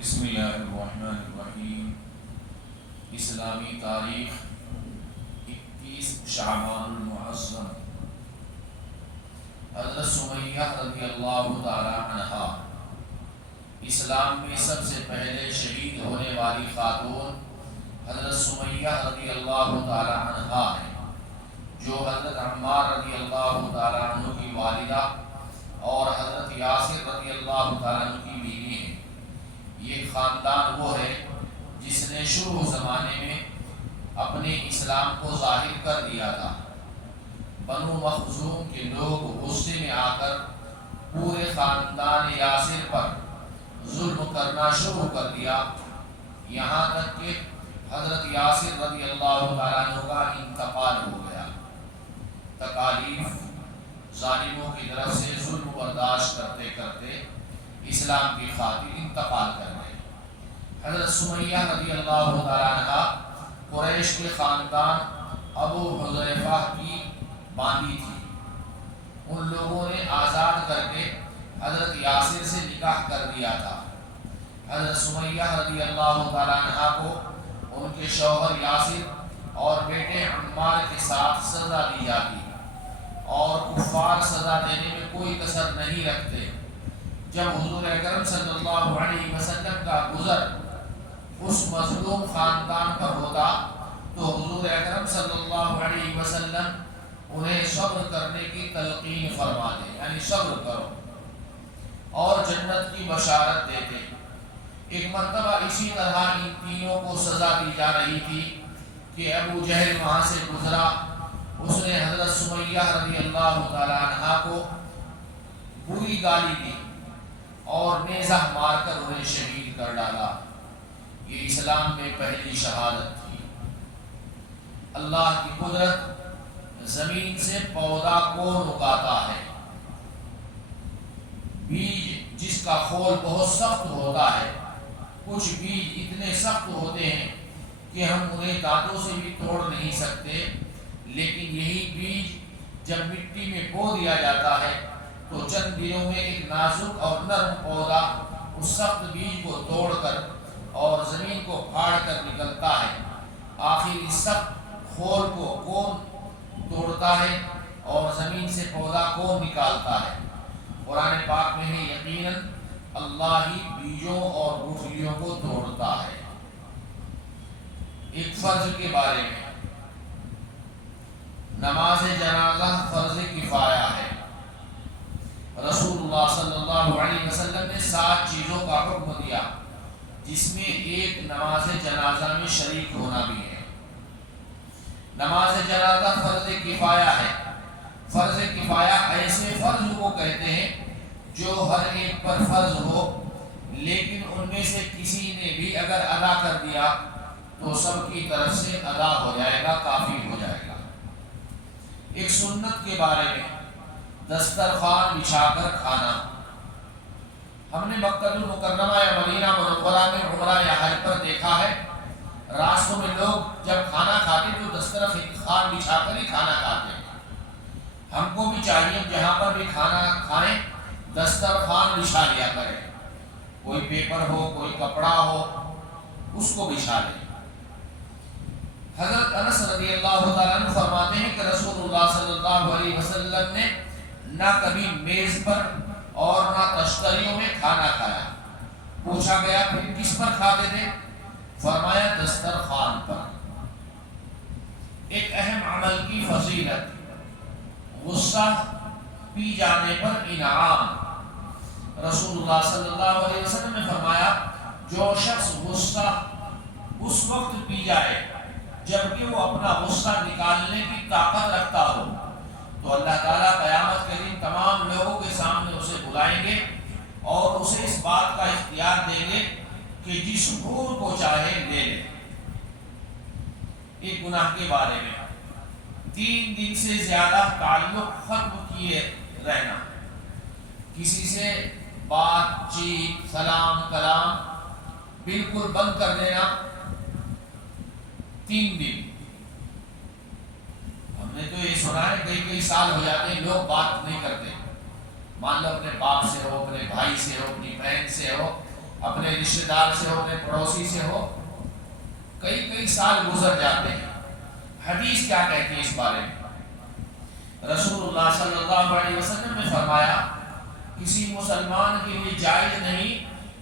بسم اللہ الرحمن الرحیم۔ اسلامی تاریخ 21 شعبان المعظم۔ حضرت سمیہ رضی اللہ تعالی عنہا اسلام میں سب سے پہلے شہید ہونے والی خاتون حضرت سمیہ رضی اللہ تعالی عنہا ہے، جو حضرت عمار رضی اللہ تعالی عنہ کی والدہ اور حضرت یاسر رضی اللہ تعالی عنہ کی بیوی ہیں۔ یہ خاندان وہ ہے جس نے شروع زمانے میں اپنے اسلام کو ظاہر کر دیا تھا۔ بنو مخزوم کے لوگ غصے میں آ کر پورے خاندان یاسر پر ظلم کرنا شروع کر دیا، یہاں تک کہ حضرت یاسر رضی اللہ تعالیٰ عنہ کا انتقال ہو گیا۔ تکالیف ظالموں کی طرف سے ظلم برداشت کرتے کرتے اسلام کی خاطر انتقال کر گئے۔ حضرت سمیہ رضی اللہ تعالیٰ عنہ قریش کے خاندان ابو حذیفہ کی باندی تھی۔ ان لوگوں نے آزاد کر کے حضرت یاسر سے نکاح کر دیا تھا۔ حضرت سمیہ رضی اللہ تعالیٰ عنہ کو ان کے شوہر یاسر اور بیٹے عمار کے ساتھ سزا دی جاتی، اور کفار سزا دینے میں کوئی کسر نہیں رکھتے۔ جب حضور اکرم صلی اللہ علیہ وسلم کا گزر اس مظلوم خاندان پر ہوتا تو حضور اکرم صلی اللہ علیہ وسلم انہیں صبر کرنے کی تلقین فرماتے، یعنی صبر کرو، اور جنت کی بشارت دیتے۔ ایک مرتبہ اسی طرح ان تینوں کو سزا دی جا رہی تھی کہ ابو جہل وہاں سے گزرا۔ اس نے حضرت سمیہ رضی اللہ تعالیٰ عنہ کو بری گالی دی اور نیزہ مار کر انہیں شہید کر ڈالا۔ یہ اسلام میں پہلی شہادت تھی۔ اللہ کی قدرت زمین سے پودا کو رکاتا ہے۔ بیج جس کا خول بہت سخت ہوتا ہے، کچھ بیج اتنے سخت ہوتے ہیں کہ ہم انہیں دانتوں سے بھی توڑ نہیں سکتے، لیکن یہی بیج جب مٹی میں بو دیا جاتا ہے تو چند دنوں میں ایک نازک اور نرم پودا اس سخت بیج کو توڑ کر اور زمین کو پھاڑ کر نکلتا ہے۔ آخر اس سخت خول کو کون توڑتا ہے اور زمین سے پودا کون نکالتا ہے؟ قرآن پاک میں ہے یقیناً اللہ ہی بیجوں اور گٹھلیوں کو توڑتا ہے۔ ایک فرض کے بارے میں، نماز جنازہ فرض کفایہ ہے۔ رسول اللہ صلی اللہ علیہ وسلم نے 7 چیزوں کا حکم دیا، جس میں ایک نماز جنازہ میں شریک ہونا بھی ہے۔ نماز جنازہ فرض کفایہ ہے۔ فرض کفایہ ایسے فرض کو کہتے ہیں جو ہر ایک پر فرض ہو، لیکن ان میں سے کسی نے بھی اگر ادا کر دیا تو سب کی طرف سے ادا ہو جائے گا، کافی ہو جائے گا۔ ایک سنت کے بارے میں، دسترخوان بچھا کر کھانا۔ ہم نے مکہ المکرمہ یا مدینہ منورہ میں عمرہ یا حج پر دیکھا ہے، راستوں میں لوگ جب کھانا کھاتے تو دسترخوان بچھا کر ہی کھانا کھاتے ہیں۔ ہم کو بھی چاہیے جہاں پر بھی کھانا کھائیں دسترخوان بچھا لیا کریں، کوئی پیپر ہو کوئی کپڑا ہو اس کو بچھا لیں۔ حضرت انس رضی اللہ تعالیٰ عنہ فرماتے ہیں کہ رسول اللہ صلی اللہ علیہ وسلم نے نہ کبھی میز پر اور نہ تشتریوں میں کھانا کھایا۔ پوچھا گیا پھر کس پر کھاتے تھے؟ فرمایا دسترخوان پر۔ ایک اہم عمل کی فضیلت، غصہ پی جانے پر انعام۔ رسول اللہ صلی اللہ علیہ وسلم نے فرمایا جو شخص غصہ اس وقت پی جائے جبکہ وہ اپنا غصہ نکالنے کی طاقت رکھتا ہو تو اللہ تعالیٰ قیامت کے دن تمام لوگوں کے سامنے اسے بلائیں گے اور اسے اس بات کا اختیار دیں گے کہ جس حور کو چاہے لے لے۔ ایک گناہ کے بارے میں، 3 دن سے زیادہ تعلق ختم کیے رہنا، کسی سے بات چیت سلام کلام بالکل بند کر دینا 3 دن۔ ہم نے تو یہ سنا ہے کئی سال ہو جاتے ہیں لوگ بات نہیں کرتے، مان لو اپنے باپ سے ہو، اپنے بھائی سے ہو، اپنی بہن سے ہو، اپنے رشتے دار سے ہو، اپنے پڑوسی سے ہو، کئی کئی سال گزر جاتے ہیں۔ حدیث کیا کہتی ہے اس بارے میں؟ رسول اللہ صلی اللہ علیہ وسلم نے فرمایا کسی مسلمان کے لیے جائز نہیں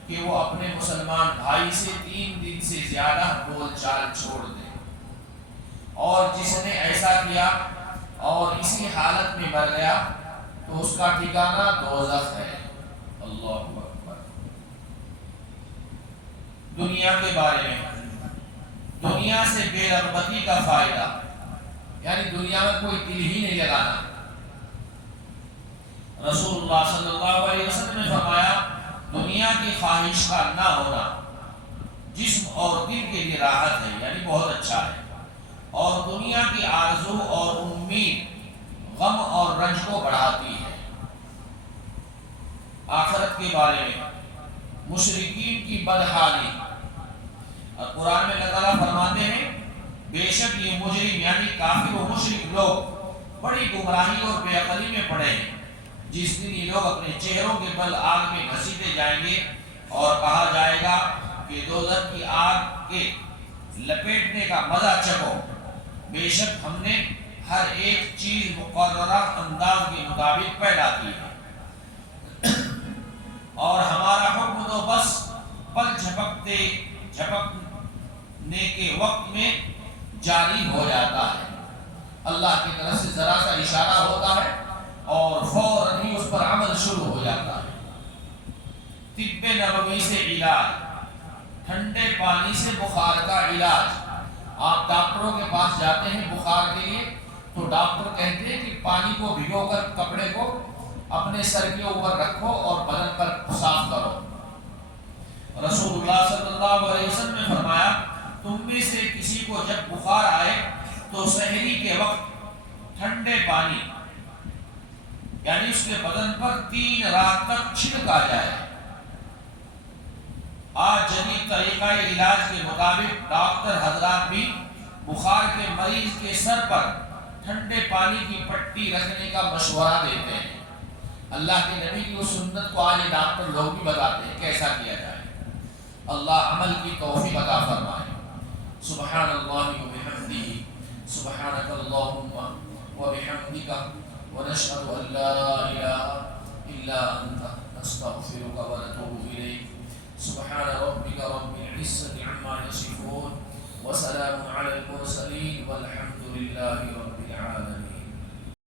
کہ وہ اپنے مسلمان بھائی سے 3 دن سے زیادہ بول چال چھوڑ دے، اور جس نے ایسا کیا اور اسی حالت میں مر گیا تو اس کا ٹھکانہ دوزخ ہے۔ اللہ اکبر۔ دنیا کے بارے میں، دنیا سے بے رغبتی کا فائدہ، یعنی دنیا میں کوئی دل ہی نہیں لگانا۔ رسول اللہ صلی اللہ علیہ وسلم نے فرمایا دنیا کی خواہش کا نہ ہونا جسم اور دل کے لیے راحت ہے، یعنی بہت اچھا ہے، اور دنیا کی آرزو اور امید غم اور رنج کو بڑھاتی ہے۔ آخرت کے بارے میں مشرکین کی بدحالی، اور قرآن میں اللہ تعالیٰ فرماتے ہیں بے شک یہ مجرم یعنی کافر و مشرک لوگ بڑی گمراہی اور بے عقلی میں پڑے ہیں، جس دن یہ لوگ اپنے چہروں کے بل آگ میں گھسیٹے جائیں گے اور کہا جائے گا کہ دوزخ کی آگ کے لپیٹنے کا مزہ چکھو، بے شک ہم نے ہر ایک چیز مقررہ انداز کے مطابق پیدا کی ہے، اور ہمارا حکم تو بس پل جھپکنے کے وقت میں جاری ہو جاتا ہے۔ اللہ کی طرف سے ذرا سا اشارہ ہوتا ہے اور فوراً ہی اس پر عمل شروع ہو جاتا ہے۔ طب نبوی سے علاج، ٹھنڈے پانی سے بخار کا علاج۔ آپ ڈاکٹروں کے پاس جاتے ہیں بخار کے لیے تو ڈاکٹر کہتے ہیں کہ پانی کو بھگو کر کپڑے کو اپنے سر کے اوپر رکھو اور بدن پر صاف کرو۔ رسول اللہ صلی اللہ علیہ وسلم نے فرمایا تم میں سے کسی کو جب بخار آئے تو سحری کے وقت ٹھنڈے پانی یعنی اس کے بدن پر 3 رات تک چھڑکا جائے۔ آج جدید طریقہ علاج کے مطابق ڈاکٹر حضرات بھی بخار کے مریض کے سر پر ٹھنڈے پانی کی پٹی رکھنے کا مشورہ دیتے ہیں۔ اللہ کے نبی کی اس سنت کو آج ڈاکٹر لوگ بھی بتاتے ہیں کیسا کیا جائے۔ اللہ عمل کی توفیق عطا فرمائے۔ سبحان اللہ و بحمدہ، سبحانک اللہم و بحمدک، ونشہد ان لا الہ الا انت، نستغفرک و نتوب الیک۔ سبحان ربک رب العزة عما یصفون، وسلام علی المرسلین، والحمد للہ رب العالمین۔